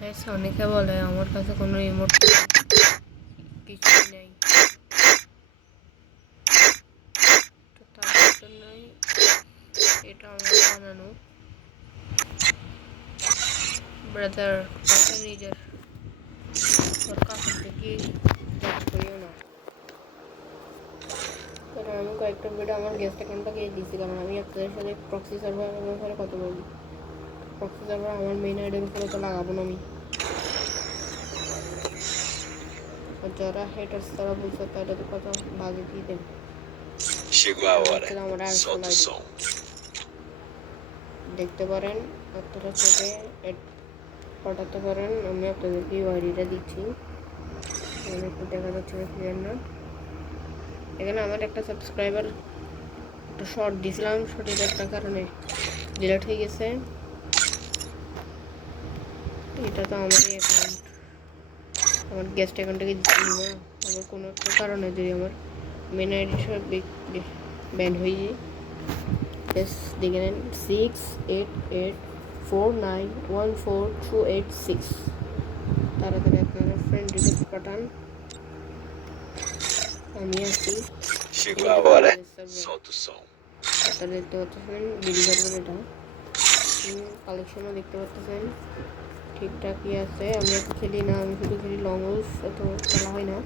Guys অনেকে বলে আমার কাছে কোনো ইমোট কিছুই নেই, তো তাদের জন্যই এটা আমার বানানো। ব্রাদার কথা নিজের তোর কাছে কি জাজ করিও না, কারণ আমি কয়েকটা ভিডিও আমার গেস্ট অ্যাকাউন্টটা গিয়ে দিয়েছি, কারণ আমি আপনাদের সাথে প্রক্সি সার্ভারের ব্যাপারে কথা বলি। প্রক্সি সার্ভার আমার মেইন আইডির উপরে তো লাগাবো না আমি। আর যারা হেটার্স তারা বলছে তারা তো কথা বাজে দিয়ে দেবে। Chegou a hora. Solta o som. দেখতে পারেন আপনারা চেপে পাঠাতে পারেন, আমি আপনাদেরকে ইউআইডিটা দিচ্ছি। একটু দেখা যাচ্ছে ক্লিয়ার না। এখানে আমার একটা সাবস্ক্রাইবার একটা শর্ট দিয়েছিলাম, শর্টের একটা কারণে ডিলিট হয়ে গেছে। এটা তো আমারই অ্যাকাউন্ট, আমার গেস্ট অ্যাকাউন্ট থেকে দিচ্ছি না। আমার কোনো একটা কারণে যদি আমার মেন আইডি সব ব্যান হয়ে যায়, দেখে নেন 688491426। তাড়াতাড়ি আপনারা ফ্রেন্ড রিকোয়েস্ট পাঠান। আমি আছি। Chegou a hora. Solta o som. আপনারা দেখতে পাচ্ছেন বিডি সার্ভার, এটা কালেকশনও দেখতে পাচ্ছেন ঠিকঠাকই আছে। আমরা তো খেলি না, আমি শুধু খেলি লং রুস, অত খেলা হয় না,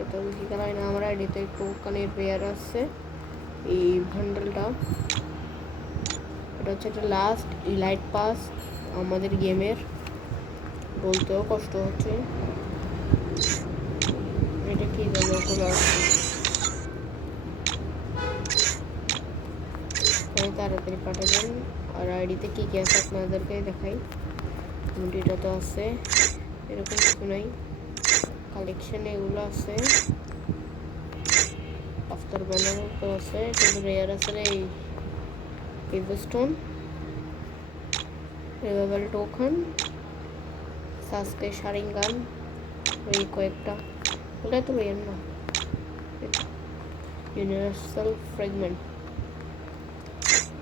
অত বেশি খেলা হয় না। আমার আইডিতে একটু কানের পেয়ার আছে। এই ভান্ডেলটা এটা হচ্ছে একটা লাস্ট ইলাইট পাস আমাদের গেমের, বলতেও কষ্ট হচ্ছে। এটা কি জানো তাড়াতাড়ি পাঠাবেন। আর আইডিতে কী কী আছে আপনাদেরকে দেখাই। এটা তো আছে, এরকম কিছু নাই। কালেকশানে এগুলো আছে, আফটার ব্যানার তো আছে, কিন্তু রেয়ার আছে এই পিভস্টোন, রিভাইভাল টোকন, সাসকে শারিঙ্গান, এই কয়েকটা। ওটা তো রেয়ার না, ইউনিভার্সাল ফ্র্যাগমেন্ট।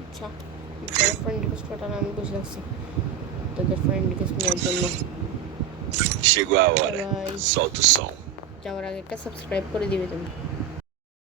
আচ্ছা, তাদের ফ্রেন্ড রিকোয়েস্ট পাঠানো আমি বুঝে রাখছি, তাদের ফ্রেন্ড রিকোয়েস্ট নেওয়ার জন্য। Chegou a hora. Solta o som. যাওয়ার আগে একটা সাবস্ক্রাইব করে দিবে তুমি।